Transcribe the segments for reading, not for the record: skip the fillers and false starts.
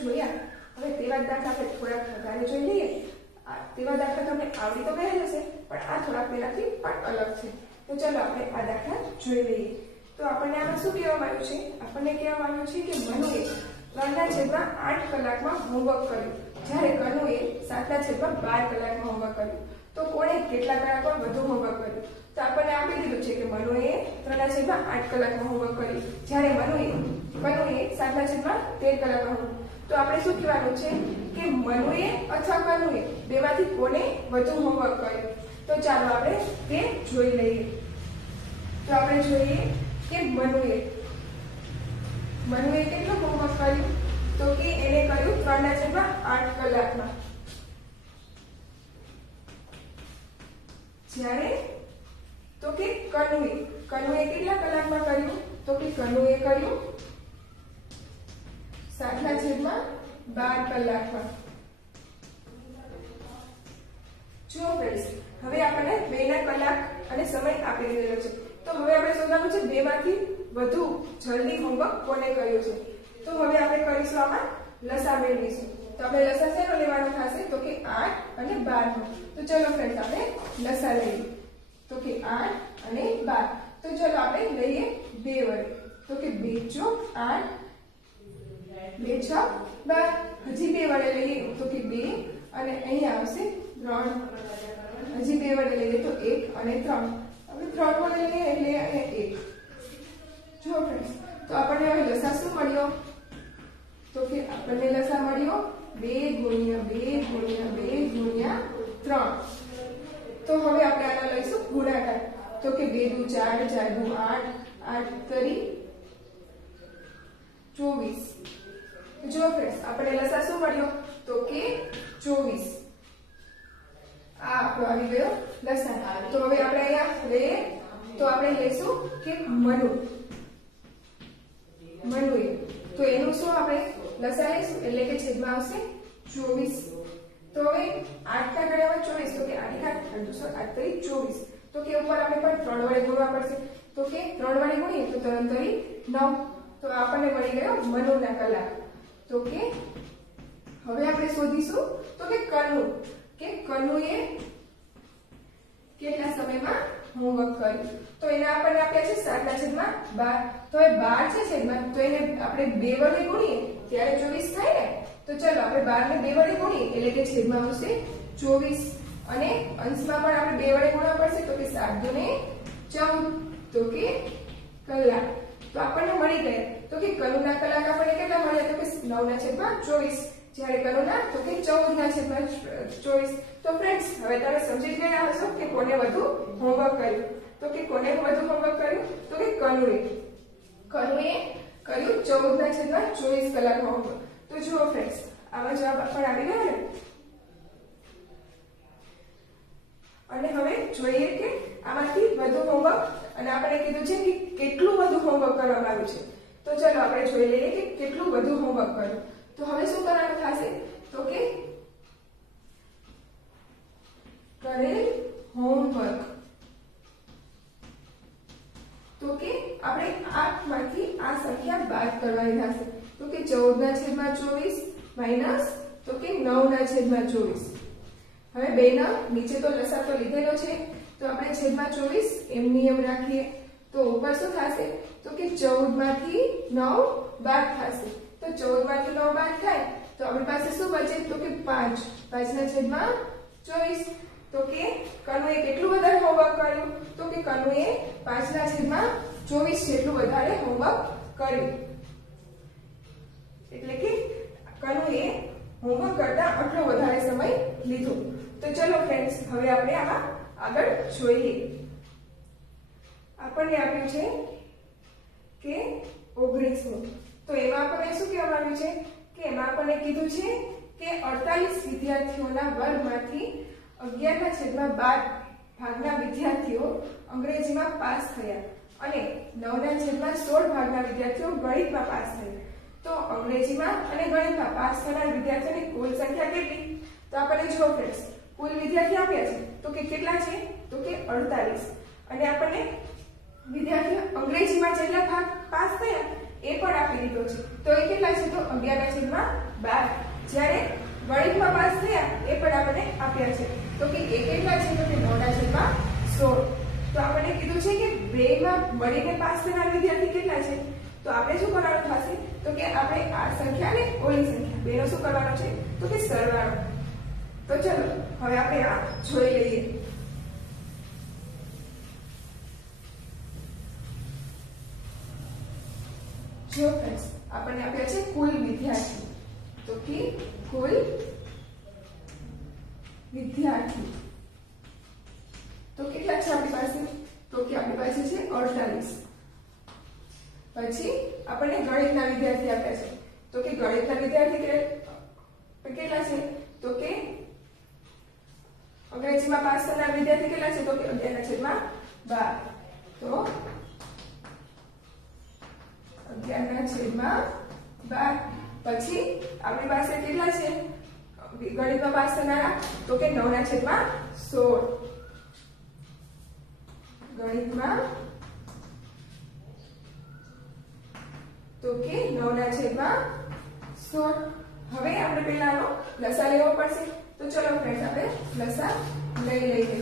જોયા, હવે તેવા દાખલા આપણે થોડાક વધારે જોઈ લઈએ. તેવા દાખલા તમને આવડી તો ગયા હશે, પણ આ થોડાક તેનાથી પણ અલગ છે. તો ચલો આપણે આ દાખલા જોઈ લઈએ. તો આપણને આમાં શું કહેવામાં આવ્યું છે? આપણને કહેવામાં આવ્યું છે કે મનુએ 3/8 કલાકમાં હોમવર્ક કર્યું, જ્યારે કનુએ 7/12 કલાકમાં હોમવર્ક કર્યું. તો કોણે કેટલા કલાકમાં વધુ હોમવર્ક કર્યું? તો આપણને આપી દીધું છે કે મનુએ 3/8 કલાકમાં હોમવર્ક કર્યું, જ્યારે કનુએ 7/13 કલાકમાં. તો આપણે શું કહેવાનું છે કે મનુએ અથવા કનુએ બેમાંથી કોને વધુ હોમવર્ક કર્યું? તો ચાલો આપણે તે જોઈ લઈએ. તો આપણે જોઈએ કે મનુએ કેટલું હોમવર્ક કર્યું? તો કે એને કર્યું 3/8 કલાકમાં, જ્યારે તો કે કનુએ કેટલા કલાકમાં કર્યું? તો કે કનુએ કર્યું 7/12 કલાકમાં. જો ફ્રેન્ડ્સ, હવે આપણને બેના કલાક અને સમય આપી દીધેલો છે. તો હવે આપણે શોધવાનું છે બેમાંથી વધુ જલ્દી હોમવર્ક કોને કર્યું છે. તો હવે આપણે કરીશું આમાં લસા મેળવીશું. તો આપણે લસા શેનો લેવાનો થશે? તો કે 8 અને 12 નો. તો ચલો ફ્રેન્ડ્સ, આપણે લસા લઈએ. તો કે 8 અને 12. તો ચલો આપણે લઈએ 2 વડે. તો કે 2 ચોક 8, 2 છક 12. હજી 2 વડે લઈએ તો કે 2 અને અહીંયા આવશે 3. હજી 2 વડે લઈએ તો 1 અને 3. હવે 3 વડે લઈએ એટલે અહીંયા 1. જો ફ્રેન્ડ્સ, તો આપણને હવે લસા શું મળ્યો? તો કે આપણને લસા મળ્યો 2 ગુણ્યા 2 ગુણ્યા 2 ગુણ્યા 3. તો હવે આપણે આના લઈશું ગુણાકાર. તો કે 2 દુ 4, 4 દુ 8, 8 કરી 24. જો ફ્રેન્ડ્સ, આપણે લસા શું મળ્યો? તો કે 24. આ આપણો આવી ગયો લસા. તો હવે આપણે અહીંયા લઈએ. તો આપણે લઈશું કે મનુએ. તો એનું શું આપણે લસા લઈશું એટલે કે છેદમાં આવશે 24. તો હવે 8 ના ઘડિયામાં 24. તો કે 8 8 કરી 24. તો કે ઉપર આપણે પણ 3 વડે ગુણવા પડશે. તો કે 3 વડે ગુણીએ તો 3 તરી 9. તો આપણને મળી ગયો મનુના કલાક. તો કે હવે આપણે શોધીશું તો કે કનુએ કેટલા સમયમાં હોમવર્ક કર્યું. તો એને આપણને આપ્યા છે 7/12. તો એ 12 છે છેદમાં, તો એને આપણે 2 વડે ગુણીએ ત્યારે 24 થાય ને. તો ચલો આપણે 12 ને 2 વડે ગુણીએ એટલે કે છેદમાં આવશે 24. અને અંશમાં પણ આપણે 2 વડે ગુણવા પડશે. તો કે 7 દુ 14. તો કે કલાક. તો આપણને મળી ગયા. તો કે કનુના કલાક આપણને કેટલા મળ્યા? તો કે 9/24. જ્યારે કનુના તો કે 14/24. તો ફ્રેન્ડ્સ, હવે તમે સમજી ગયા હશો કે કોને વધુ હોમવર્ક કર્યું. તો કે કોને વધુ હોમવર્ક કર્યું? તો કે કનુએ કર્યું 14/24 કલાક હોમવર્ક. તો જુઓ ફ્રેન્ડ્સ, આનો જવાબ પણ આવી ગયો ને. અને હવે જોઈએ કે આમાંથી વધુ હોમવર્ક, અને આપણે કીધું છે કે કેટલું વધુ હોમવર્ક કરવામાં આવ્યું છે. તો ચલો આપણે જોઈ લઈએ કે કેટલું વધુ હોમવર્ક કર્યું. તો હવે શું કરવાનું થશે? તો કે કરેલ હોમવર્ક. તો કે આપણે 8 માંથી આ સંખ્યા બાદ કરવાની થશે. તો કે 14/24 માઈનસ તો કે 9/24. હવે બેના નીચે તો લસા તો લીધેલો છે, તો આપણે છેદમાં 24 એમ નિયમ રાખીએ. તો ઉપર શું થશે? તો કે 14 માંથી 9 બાદ થશે. તો 14 માંથી 9 બાદ થાય તો આપણી પાસે શું બચે? તો કે 5. 5/24. તો કે કનુએ કેટલું વધારે હોમવર્ક કર્યું? તો કે કનુએ 5/24 જેટલું વધારે હોમવર્ક કર્યું. એટલે કે કનુએ હોમવર્ક કરતા આટલો વધારે સમય લીધો. તો ચલો ફ્રેન્ડ્સ, હવે આપણે આમાં આગળ જોઈએ. આપણને આપ્યું છે કે 19. તો એમાં આપણને શું કહેવામાં આવ્યું છે કે એમાં આપણને કીધું છે કે 48 વિદ્યાર્થીઓના વર્ગમાંથી 11/12 ભાગના વિદ્યાર્થીઓ અંગ્રેજીમાં પાસ થયા અને 9/16 ભાગના વિદ્યાર્થીઓ ગણિતમાં પાસ થયા. તો અંગ્રેજીમાં અને ગણિતમાં પાસ થનાર વિદ્યાર્થીઓની કુલ સંખ્યા કેટલી? તો આપણને જો ફ્રેન્ડ્સ, કુલ વિદ્યાર્થી આપ્યા છે તો કે કેટલા છે? તો કે 48. અને આપણને વિદ્યાર્થીઓ અંગ્રેજીમાં જેટલા ભાગ પાસ થયા એ પણ આપી દીધો છે. તો એ કેટલા છે? તો 11/12 12 જ્યારે ગણિતમાં પાસ થયા એ પણ આપણને આપ્યા છે તો કે એ કેટલા છે તો કે 9/16 તો આપણને કીધું છે કે બેમાં મળીને પાસ થનાર વિદ્યાર્થી કેટલા છે તો આપણે શું કરવાનું થશે તો કે આપણે આ સંખ્યા ને ઓલી સંખ્યા બેનો શું કરવાનો છે તો કે સરવાળો તો ચલો હવે આપણે આ જોઈ લઈએ જો फ्रेंड्स આપણને આપ્યા છે કુલ વિદ્યાર્થી તો કે કુલ વિદ્યાર્થી તો કેટલા છે આપણી પાસે તો કે આપણી પાસે છે 48 પછી આપણને ગણિતના વિદ્યાર્થી આપ્યા છે તો કે ગણિતના વિદ્યાર્થી કેટલા છે તો કે અંગ્રેજીમાં પાસ થનાર વિદ્યાર્થી કેટલા છે તો કે 11/12 તો 11/12 પછી આપણી પાસે કેટલા છે ગણિતમાં પાસ થનારા તો કે 9/16 ગણિતમાં તો કે 9/16 હવે આપણે પહેલાનો લસા લેવો પડશે તો ચલો ફ્રેન્ડ્સ આપણે લસા લઈ લઈએ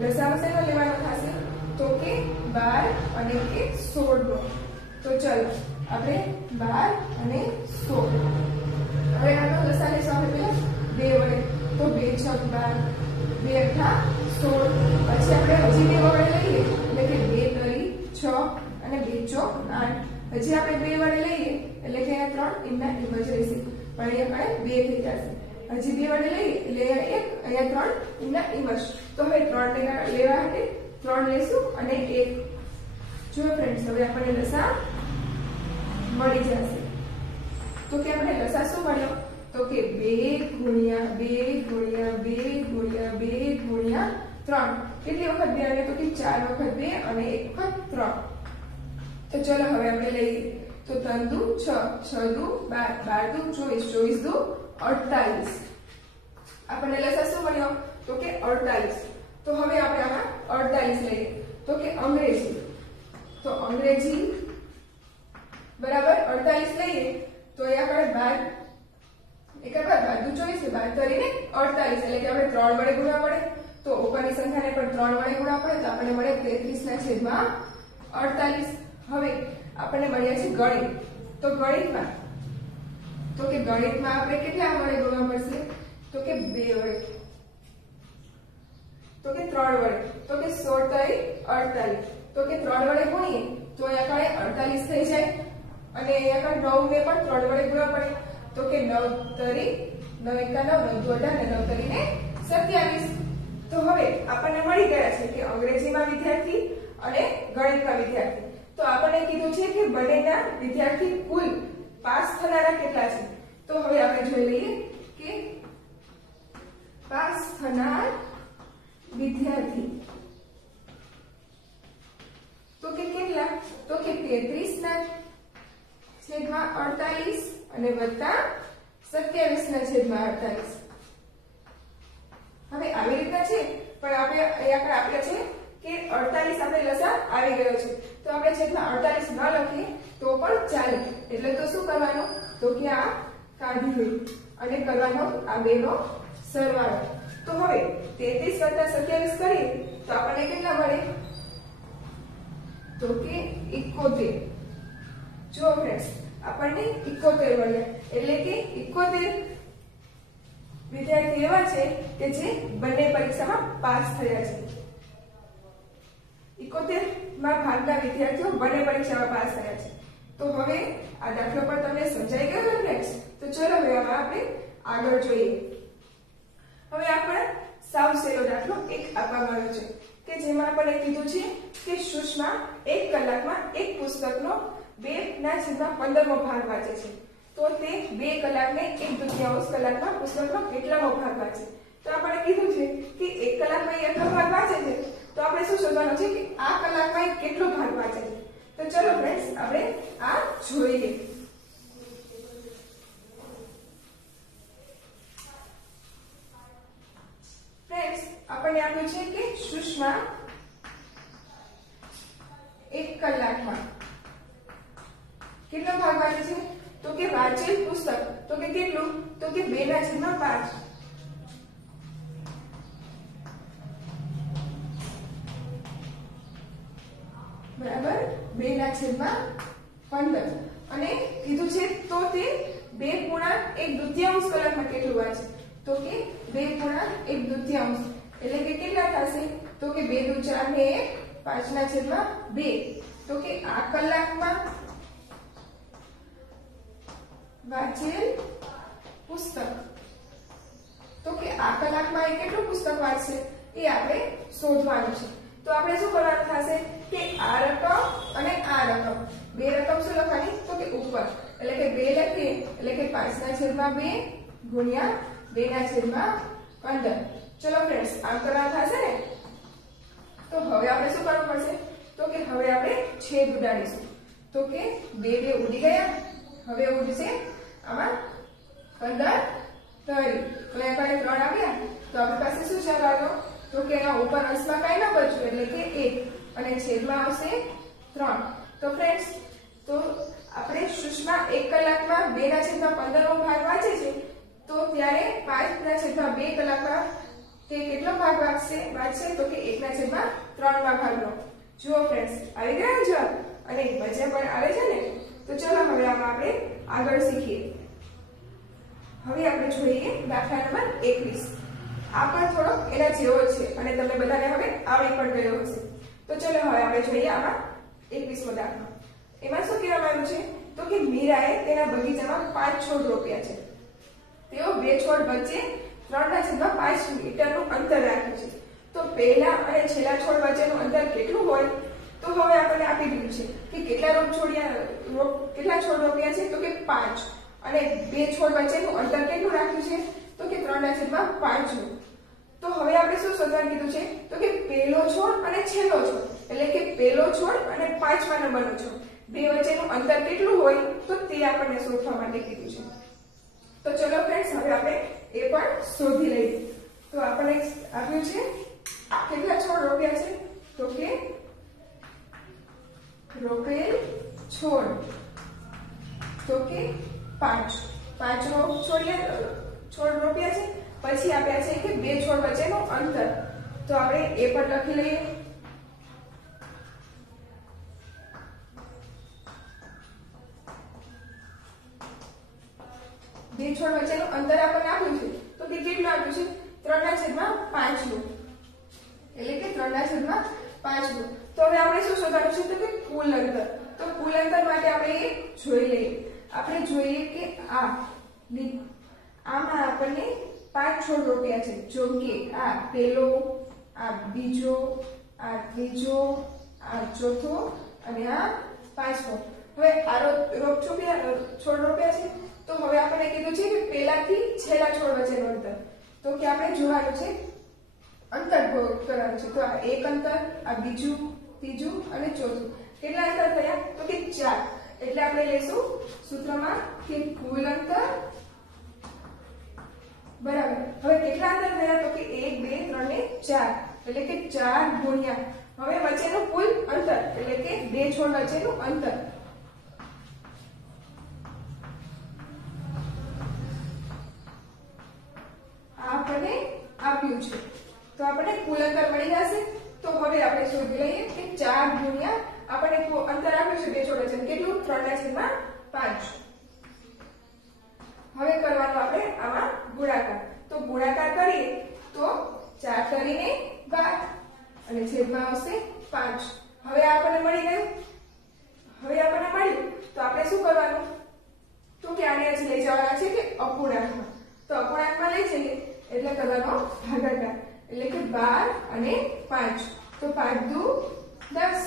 લસામાં શેનો લેવાનો થશે તો કે 12 અને કે 16 નો તો ચલો આપણે 12 અને 16 હવે આનો લસા લેશું આપણે પહેલા 2 વડે તો 2 × 12 2 × 16 પછી આપણે હજી 2 વડે લઈએ એટલે કે 2 તરી 6 અને 2 ચોક 8 હજી આપણે 2 વડે લઈએ એટલે કે અહીંયા 3 એમના એમ જ રહેશે પણ અહીંયા આપણે 2 થઈ જશે હજી 2 વડે લઈએ એટલે અહીંયા 1 અહીંયા 3 એમના એમ જ તો હવે 3 લેવા માટે 3 લેશું અને 1 જો ફ્રેન્ડ્સ હવે આપણને લસા મળી જશે તો કે આપણે લસા શું મળ્યો તો કે 2 × 2 × 2 × 2 × 3 કેટલી વખત 2 આવે તો કે 4 વખત 2 અને 1 વખત 3 તો ચલો હવે આપણે લઈએ તો 3 દુ 6 6 દુ 12 12 દુ 24 24 દુ 48 આપણને લસા શું મળ્યો તો કે 48 તો હવે આપણે આમાં 48 લઈએ તો કે અંગ્રેજી તો અંગ્રેજી બરાબર 48 લઈએ તો અહીંયા આપણે 12 એક બાર 12 દુ 24 12 તરીને 48 એટલે કે આપણે 3 વડે ગુણવા પડે તો ઉપરની સંખ્યાને પણ 3 વડે ગુણવા પડે તો આપણને મળે 33/48 હવે આપણને મળ્યા છે ગણિત તો ગણિતમાં આપણે કેટલા વડે ગુણવા પડશે તો કે 2 વડે તો કે 3 વડે તો કે 16 તરી 48 તો કે 3 વડે ગુણીએ તો અહીંયા આગળ 48 થઈ જાય અને અહીંયા આગળ 9 ને પણ 3 વડે ગુણવા પડે તો કે 9 તરી 9 એકા 9 9 દુ 18 ને 9 તરીને 27 તો હવે આપણને મળી ગયા છે કે અંગ્રેજીમાં વિદ્યાર્થી અને ગણિતમાં વિદ્યાર્થી તો આપણને કીધું છે કે બંનેના વિદ્યાર્થી કુલ પાસ થનારા કેટલા છે તો હવે આપણે જોઈ લઈએ કે પાસ થનાર વિદ્યાર્થી તો કે કેટલા તો કે 33/48 અને વત્તા 27/48 હવે આવી રીતના છે પણ આપણે અહીંયા આપ્યા છે કે 48 આપણે લસા આવી ગયો છે તો આપણે છેદમાં 48 ન લખીએ તો પણ ચાલે એટલે તો શું કરવાનું તો કે આ કાઢી લઈએ અને કરવાનો આ બેનો સરવાળો તો હવે 33 + 27 કરીએ તો આપણને કેટલા મળે તો કે 71 જો ફ્રેન્ડ્સ આપણને 71 મળ્યા એટલે કે 71 વિદ્યાર્થી એવા છે કે જે બંને પરીક્ષામાં પાસ થયા છે 71 માં ભાગના વિદ્યાર્થીઓ બંને પરીક્ષામાં પાસ થયા છે તો હવે આ દાખલો પર તમને સમજાઈ ગયો ને ફ્રેન્ડ્સ તો ચલો હવે આપણે આગળ જોઈએ હવે આપણે સાવ સહેલો દાખલો એક આપવામાં આવ્યો છે કે જેમાં આપણને કીધું છે કે સુષ્મા 1 કલાકમાં એક પુસ્તકનો 2/15મો ભાગ વાંચે છે તો તે 2 કલાકને 1/2 કલાકમાં પુસ્તકનો કેટલામો ભાગ વાંચે તો આપણને કીધું છે કે 1 કલાકમાં એટલો ભાગ વાંચે છે તો આપણે શું શોધવાનું છે કે આ કલાકમાં કેટલો ભાગ વાંચે છે તો ચલો ફ્રેન્ડ્સ આપણે આ જોઈએ ફ્રેન્ડ્સ આપણને આપ્યું છે કે સુષ્મા 1 કલાકમાં કેટલો ભાગ વાંચે છે તો કે વાંચેલ પુસ્તક, તો કે કેટલું, તો કે 2/5. બરાબર 2/15. અને કીધું છે તો તે 2.1/2 કલાકમાં કેટલું વાંચે, તો કે 2.1/2 એટલે કે કેટલા થશે, તો કે 2 × 4 ને 5/2. તો કે આ કલાકમાં વાંચેલ પુસ્તક, તો કે આ કલાકમાં એ કેટલું પુસ્તક વાંચશે એ આપણે શોધવાનું છે. તો આપણે શું કરવાનું થશે કે આ રકમ અને આ રકમ, બે રકમ શું લખવાની, તો કે ઉપર, એટલે કે 2 લખીએ એટલે કે 5/2 ગુણ્યા 2/15. ચલો ફ્રેન્ડ્સ આમ કરવાનું થશે ને. તો હવે આપણે શું કરવું પડશે, તો કે હવે આપણે છેદ ઉડાડીશું. તો કે 2 ઉડી ગયા, હવે ઉડશે આમાં 15 3, તો એ પાસે 3 આવ્યા. તો આપણી પાસે શું ચાલ આવ્યો, તો કે એના ઉપર અંશમાં કાંઈ ન બચ્યું એટલે કે 1 અને છેદમાં આવશે 3. તો ફ્રેન્ડ્સ તો આપણે સુષ્મા 1 કલાકમાં 2/15 ભાગ વાંચે છે, તો ત્યારે 5/2 કલાકમાં તે કેટલો ભાગ વાંચશે, તો કે 1/3 ભાગનો. જુઓ ફ્રેન્ડ્સ આવી ગયા ને જવાબ, અને વચ્ચે પણ આવે છે ને. તો ચલો હવે આમાં આપણે આગળ શીખીએ. હવે આપણે જોઈએ દાખલા નંબર 21. આ પણ થોડો એના જેવો છે અને તમને બધાને હવે આવડી પણ ગયો હશે. તો ચલો હવે આપણે જોઈએ આમાં 21મો દાખલો. એમાં શું કહેવામાં આવ્યું છે, તો કે મીરાએ તેના બગીચામાં 5 છોડ રોપ્યા છે. તેઓ 2 છોડ વચ્ચે 3/5 મીટરનું અંતર રાખ્યું છે. તો પહેલા અને છેલ્લા છોડ વચ્ચેનું અંતર કેટલું હોય, તો હવે આપણને આપી દીધું છે કે કેટલા છોડ રોપ્યા છે, તો કે 5, અને 2 છોડ વચ્ચેનું અંતર કેટલું રાખ્યું છે, તો કે 3/5 નું. તો હવે આપણે શું શોધવાનું કીધું છે, તો કે પહેલો છોડ અને છેલ્લો છોડ, એટલે કે પહેલો છોડ અને 5મા નંબરનો છોડ, બે વચ્ચેનું અંતર કેટલું હોય, તો તે આપણને શોધવા માટે કીધું છે. તો ચલો ફ્રેન્ડ્સ હવે આપણે એ પણ શોધી લઈએ. તો આપણને આપ્યું છે કેટલા છોડ રોપ્યા છે, તો કે રોપેલ છોડ, તો કે 5 છોડ રોપ્યા છે. પછી આપ્યા છે કે 2 છોડ વચ્ચેનું અંતર, તો આપણે એ પણ લખી લઈએ. બે છોડ વચ્ચેનું અંતર આપણને આપ્યું છે, તો કે કેટલું આપ્યું છે, 3/5 નું, એટલે કે 3/5 નું. તો હવે આપણે શું શોધવાનું છે, તો કે કુલ અંતર. તો કુલ અંતર માટે આપણે એ જોઈ લઈએ. આપણે જોઈએ કે આમાં આપણને 5 છોડ રોપ્યા છે. જો કે આ પહેલો, આ બીજો, આ ત્રીજો, આ ચોથો અને આ 5મો. હવે આ છોડ રોપ્યા છે. તો હવે આપણે કીધું છે કે પહેલાથી છેલ્લા છોડ વચ્ચેનું અંતર, તો કે આપણે જોવાનું છે, અંતર કરવાનું છે. તો આ એક અંતર, આ બીજું, ત્રીજું અને ચોથું, કેટલા અંતર થયા, તો કે 4. એટલે આપણે લેશું સૂત્રમાં કે કુલ અંતર બરાબર, હવે કેટલા અંતર થયા, તો કે 1 2 3 ને 4, એટલે કે 4 ગુણ્યા હવે વચ્ચેનું કુલ અંતર, એટલે કે 2 છોડ વચ્ચેનું અંતર. આપણને આપ્યું છે, તો આપણને કુલ અંતર મળી જશે. તો હવે આપણે શોધી લઈએ કે 4 ગુણ્યા આપણને અંતર આપ્યું છે 2 છોડ વચ્ચે, કેટલું, 3/5. હવે કરવાનું આપણે આમાં ગુણાકાર. તો ગુણાકાર કરીએ તો 4 કરીને 12 અને છેદમાં આવશે 5. હવે આપણને મળી ગયું. હવે આપણને મળ્યું તો આપણે શું કરવાનું, તો કે આને જ લઈ જવાના છે કે અપૂર્ણાંકમાં. તો અપૂર્ણાંકમાં લઈ જઈએ એટલે કરવાનો ભાગાકાર, એટલે કે 12 અને 5. તો 5 દુ 10,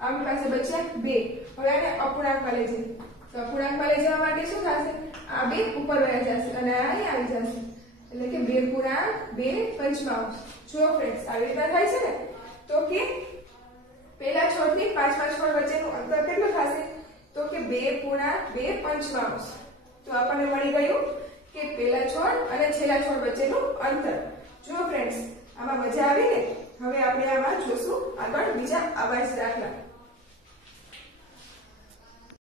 આપણી પાસે બચ્યા 2. હવે આને અપૂર્ણાંકમાં લઈ જઈએ. તો અપૂર્ણાંકમાં લઈ જવા માટે શું થશે, આ 2 ઉપર વહી જશે અને આ અહીં આવી જશે, એટલે કે 2/2 જો ફ્રેન્ડ્સ આવી રીતના થાય છે ને. તો કે પહેલા છોડથી 5મા છોડ વચ્ચેનું અંતર કેટલું થશે, તો કે 2/2. તો આપણને મળી ગયું કે પહેલા છોડ અને છેલ્લા છોડ વચ્ચેનું અંતર. જો ફ્રેન્ડ્સ આમાં મજા આવી ને. હવે આપણે આમાં જોશું આગળ બીજા આવા જ દાખલા.